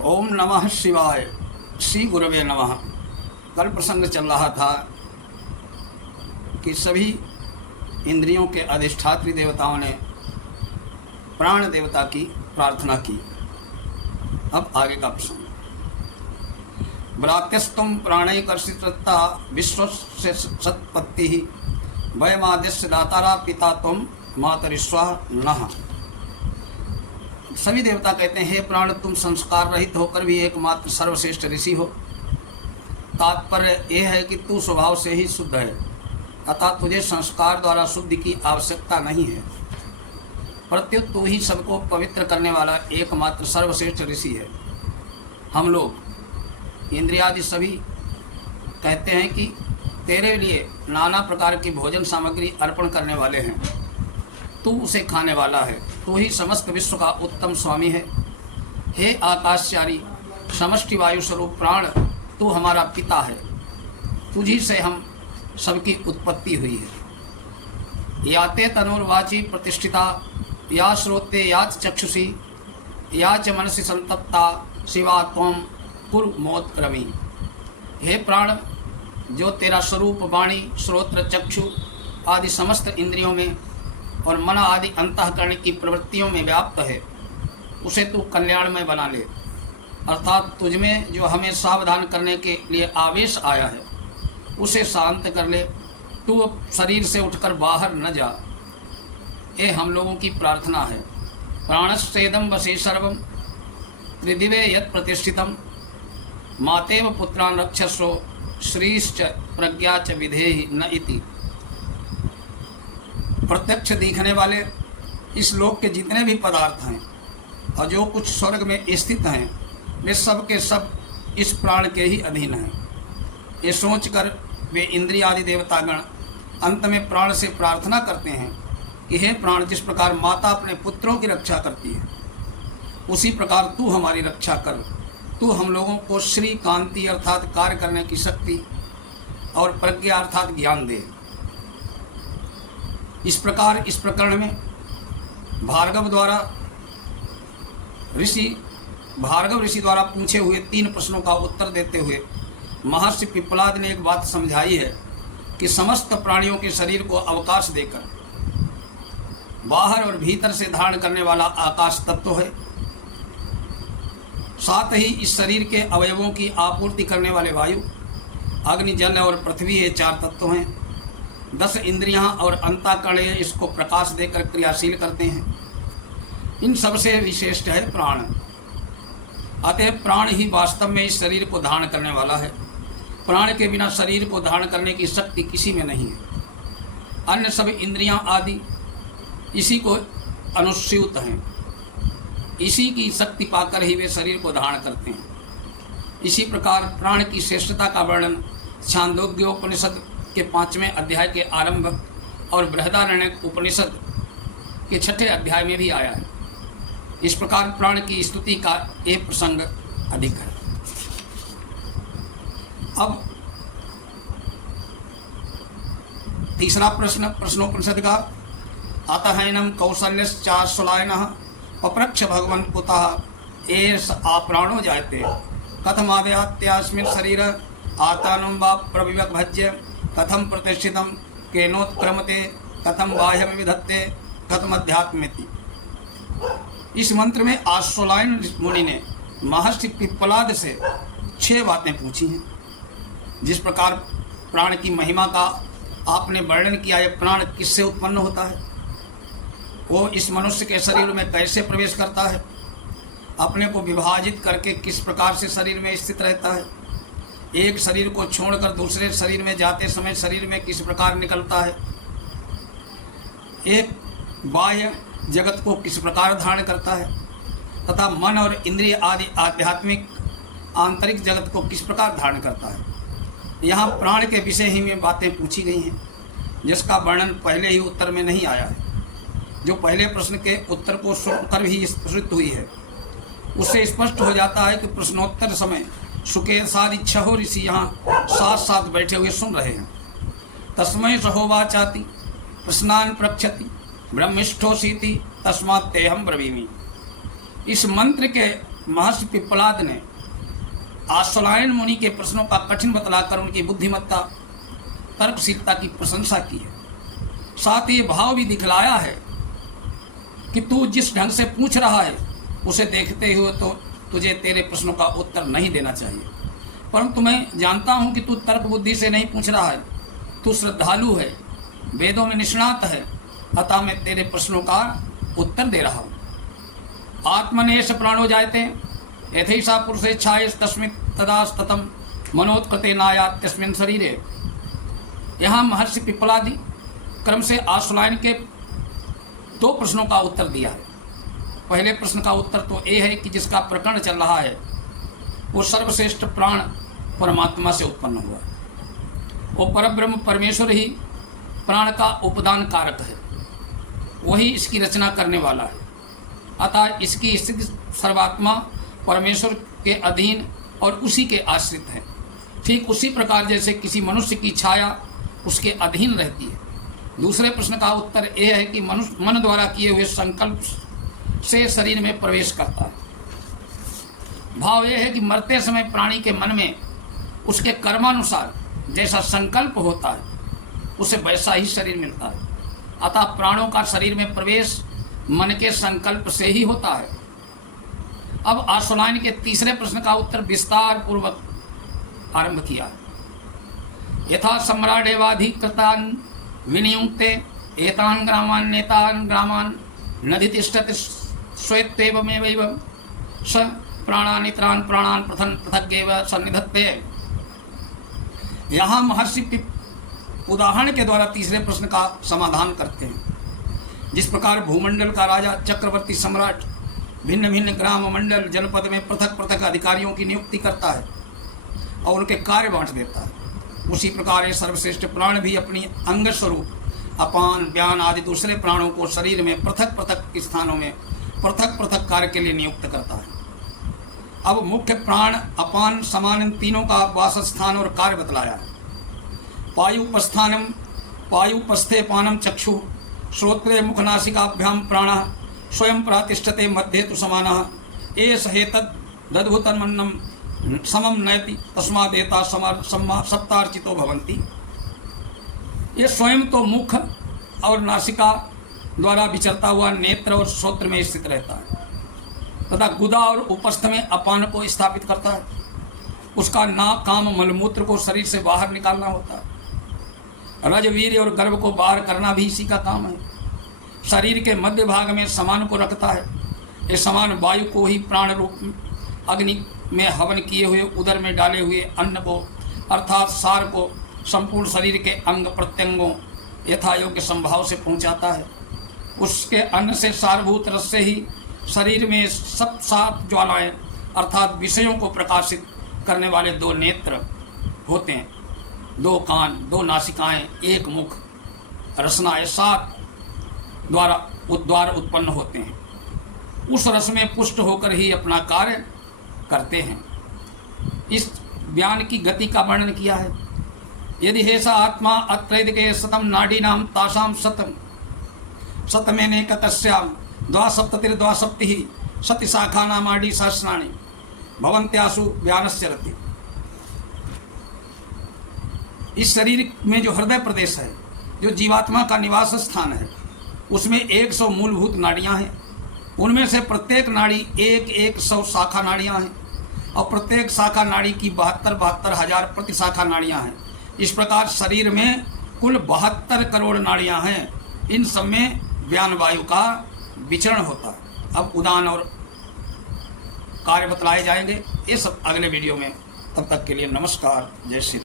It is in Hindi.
ओम नमः शिवाय। श्री गुरवे नमः। कल प्रसंग चल रहा था कि सभी इंद्रियों के अधिष्ठात्री देवताओं ने प्राण देवता की प्रार्थना की। अब आगे का प्रसंग। ब्रात्यस्तुम प्राणैकर्षितृत्ता विश्वस्य सत्पत्ति वयमाद्यस्य दातारा पिता तुम मातरिस्वा नः। सभी देवता कहते हैं, हे प्राण, तुम संस्कार रहित होकर भी एकमात्र सर्वश्रेष्ठ ऋषि हो। तात्पर्य यह है कि तू स्वभाव से ही शुद्ध है, अतः तुझे संस्कार द्वारा शुद्धि की आवश्यकता नहीं है। प्रत्युत तू ही सबको पवित्र करने वाला एकमात्र सर्वश्रेष्ठ ऋषि है। हम लोग इंद्रियादि सभी कहते हैं कि तेरे लिए नाना प्रकार की भोजन सामग्री अर्पण करने वाले हैं, तू उसे खाने वाला है। तू ही समस्त विश्व का उत्तम स्वामी है। हे आकाशचारी समष्टि वायु स्वरूप प्राण, तू हमारा पिता है। तुझी से हम सबकी उत्पत्ति हुई है। याते तनुर्वाची प्रतिष्ठिता, या श्रोते याच चक्षुषी, या च मनसि संतप्ता, शिवा त्वं कुरु मोत्क्रमी। हे प्राण, जो तेरा स्वरूप वाणी, श्रोत्र, चक्षु आदि समस्त इंद्रियों में और मन आदि अंतःकरण की प्रवृत्तियों में व्याप्त है, उसे तू कल्याणमय बना ले। अर्थात तुझमें जो हमें सावधान करने के लिए आवेश आया है, उसे शांत कर ले। तू अब शरीर से उठकर बाहर न जा। ये हम लोगों की प्रार्थना है। प्राणश्चेदम वसे सर्वम त्रिदिवे यत् प्रतिष्ठितम, मातेव पुत्रान् रक्षस्व श्रीश्च प्रज्ञा च विधेहि न इति। प्रत्यक्ष दिखने वाले इस लोक के जितने भी पदार्थ हैं और जो कुछ स्वर्ग में स्थित हैं, वे सब के सब इस प्राण के ही अधीन हैं। ये सोचकर वे इंद्रियादि देवतागण अंत में प्राण से प्रार्थना करते हैं कि हे प्राण, जिस प्रकार माता अपने पुत्रों की रक्षा करती है, उसी प्रकार तू हमारी रक्षा कर। तू हम लोगों को श्री कांति अर्थात कार्य करने की शक्ति और प्रज्ञा अर्थात ज्ञान दे। इस प्रकार इस प्रकरण में भार्गव ऋषि द्वारा पूछे हुए 3 प्रश्नों का उत्तर देते हुए महर्षि पिप्पलाद ने एक बात समझाई है कि समस्त प्राणियों के शरीर को अवकाश देकर बाहर और भीतर से धारण करने वाला आकाश तत्व है। साथ ही इस शरीर के अवयवों की आपूर्ति करने वाले वायु, अग्नि, जल और पृथ्वी, ये 4 तत्व हैं। 10 इंद्रियां और अंतःकरण इसको प्रकाश देकर क्रियाशील करते हैं। इन सबसे विशिष्ट है प्राण। अतः प्राण ही वास्तव में इस शरीर को धारण करने वाला है। प्राण के बिना शरीर को धारण करने की शक्ति किसी में नहीं है। अन्य सब इंद्रियां आदि इसी को अनुस्यूत हैं। इसी की शक्ति पाकर ही वे शरीर को धारण करते हैं। इसी प्रकार प्राण की श्रेष्ठता का वर्णन छांदोग्योपनिषद के 5वें अध्याय के आरंभ और बृहदारण्यक उपनिषद के 6ठे अध्याय में भी आया है। इस प्रकार प्राण की स्तुति का एक प्रसंग अधिक है। अब तीसरा प्रश्न प्रश्नोपनिषद का। अतहैनम कौसल्यश्चाश्वलायनः पप्रच्छ भगवन् कुतः एष आप्राणो जायते, कथमादयात्यास्मिन् शरीर आतानं वा प्रविभज्य, कथम प्रतिष्ठितम केनोत्क्रमते, कथम बाह्यम विधत्ते, कथम अध्यात्मेति। इस मंत्र में आश्वलायन मुनि ने महर्षि पिप्पलाद से 6 बातें पूछी हैं। जिस प्रकार प्राण की महिमा का आपने वर्णन किया, यह प्राण किससे उत्पन्न होता है, वो इस मनुष्य के शरीर में कैसे प्रवेश करता है, अपने को विभाजित करके किस प्रकार से शरीर में स्थित रहता है, एक शरीर को छोड़कर दूसरे शरीर में जाते समय शरीर में किस प्रकार निकलता है, एक बाह्य जगत को किस प्रकार धारण करता है, तथा मन और इंद्रिय आदि आध्यात्मिक आंतरिक जगत को किस प्रकार धारण करता है। यहाँ प्राण के विषय ही में बातें पूछी गई हैं, जिसका वर्णन पहले ही उत्तर में नहीं आया है। जो पहले प्रश्न के उत्तर को सुनकर ही स्फुरित हुई है, उससे स्पष्ट हो जाता है कि प्रश्नोत्तर समय सुकेशादि 6 ऋषि यहाँ साथ साथ बैठे हुए सुन रहे हैं। तस्मै सहोवाचाति प्रश्नान प्रक्षति ब्रह्मिष्ठोसीति तस्मात् तेहम ब्रवीमि। इस मंत्र के महर्षि पिप्पलाद ने आश्वलायन मुनि के प्रश्नों का कठिन बतलाकर उनकी बुद्धिमत्ता तर्कशीलता की प्रशंसा की है। साथ ही भाव भी दिखलाया है कि तू जिस ढंग से पूछ रहा है उसे देखते हुए तो तुझे तेरे प्रश्नों का उत्तर नहीं देना चाहिए, परंतु मैं जानता हूं कि तू तर्क बुद्धि से नहीं पूछ रहा है, तू श्रद्धालु है, वेदों में निष्णात है, अतः मैं तेरे प्रश्नों का उत्तर दे रहा हूं। आत्मनेश प्राणो जायते यथैषा पुरुषेच्छाए तस्मिन् तदास्ततम मनोत्कृते नायात् तस्मिन् शरीरे। यहाँ महर्षि पिप्पलादि क्रम से आश्वलायन के 2 प्रश्नों का उत्तर दिया है। पहले प्रश्न का उत्तर तो ये है कि जिसका प्रकरण चल रहा है वो सर्वश्रेष्ठ प्राण परमात्मा से उत्पन्न हुआ है। वो परब्रह्म परमेश्वर ही प्राण का उपदान कारक है, वही इसकी रचना करने वाला है, अतः इसकी स्थिति सर्वात्मा परमेश्वर के अधीन और उसी के आश्रित है। ठीक उसी प्रकार जैसे किसी मनुष्य की छाया उसके अधीन रहती है। दूसरे प्रश्न का उत्तर यह है कि मनुष्य मन द्वारा किए हुए संकल्प से शरीर में प्रवेश करता है। भाव यह है कि मरते समय प्राणी के मन में उसके कर्मानुसार जैसा संकल्प होता है उसे वैसा ही शरीर मिलता है, अतः प्राणों का शरीर में प्रवेश मन के संकल्प से ही होता है। अब आश्वलायन के तीसरे प्रश्न का उत्तर विस्तार पूर्वक आरंभ किया। यथा सम्राटेवाधिकृतान् विनियुक्ते एतान् ग्रामान् नेतान् ग्रामान् नधितिष्ठति श्वेतेवमेवैव स प्राणानितरान् प्राणान् पृथगेव सन्निधत्ते। यहाँ महर्षि उदाहरण के द्वारा तीसरे प्रश्न का समाधान करते हैं। जिस प्रकार भूमंडल का राजा चक्रवर्ती सम्राट भिन्न भिन्न ग्राम मंडल जनपद में पृथक पृथक अधिकारियों की नियुक्ति करता है और उनके कार्य बांट देता है, उसी प्रकार ये सर्वश्रेष्ठ प्राण भी अपनी अंग स्वरूप अपान व्यान आदि दूसरे प्राणों को शरीर में पृथक पृथक स्थानों में पृथक पृथक कार्य के लिए नियुक्त करता है। अब मुख्य प्राण अपान समान इन तीनों का वास स्थान और कार्य बतलाया है। पायुपस्थानम पायुपस्थे पानम चक्षु श्रोत्रे मुखनासिकाभ्याम प्राण स्वयं प्रातिष्ठते मध्य तो समानः एष हेतद् दद्भुतन्मन्नम समम नयति तस्मादेता सप्तार्चितो भवन्ति। ये स्वयं तो मुख और नासिका द्वारा विचरता हुआ नेत्र और श्रोत्र में स्थित रहता है तथा गुदा और उपस्थ में अपान को स्थापित करता है। उसका नाक काम मलमूत्र को शरीर से बाहर निकालना होता है। रज वीर्य और गर्भ को बाहर करना भी इसी का काम है। शरीर के मध्य भाग में समान को रखता है। ये समान वायु को ही प्राण रूप अग्नि में हवन किए हुए उदर में डाले हुए अन्न को अर्थात सार को संपूर्ण शरीर के अंग प्रत्यंगों यथा योग्य संभाव से पहुंचाता है। उसके अन्न से सारभूत रस से ही शरीर में सब 7 ज्वालाएं अर्थात विषयों को प्रकाशित करने वाले 2 नेत्र होते हैं, 2 कान, 2 नासिकाएं, 1 मुख, रसनाएं 7 द्वार उत्पन्न होते हैं। उस रस में पुष्ट होकर ही अपना कार्य करते हैं। इस ज्ञान की गति का वर्णन किया है। यदि हेसा आत्मा अत्रैदिके शतम नाडी नाम तासाम शतम शतमेने कतस्याम द्वासप्ततिर्द्वासप्तिः सति शाखा नामाडी सहस्राणि भवन्त्यासु ज्ञानस्य रति। इस शरीर में जो हृदय प्रदेश है, जो जीवात्मा का निवास स्थान है, उसमें 100 मूलभूत नाड़ियां हैं। उनमें से प्रत्येक नाड़ी 100 शाखा नाड़ियां हैं और प्रत्येक शाखा नाड़ी की 72 हजार प्रति शाखा नाड़ियां हैं। इस प्रकार शरीर में कुल 72 करोड़ नाड़ियां हैं। इन सब में ज्ञान वायु का विचरण होता है। अब उदान और कार्य बतलाए जाएंगे, ये सब अगले वीडियो में। तब तक के लिए नमस्कार, जय श्री।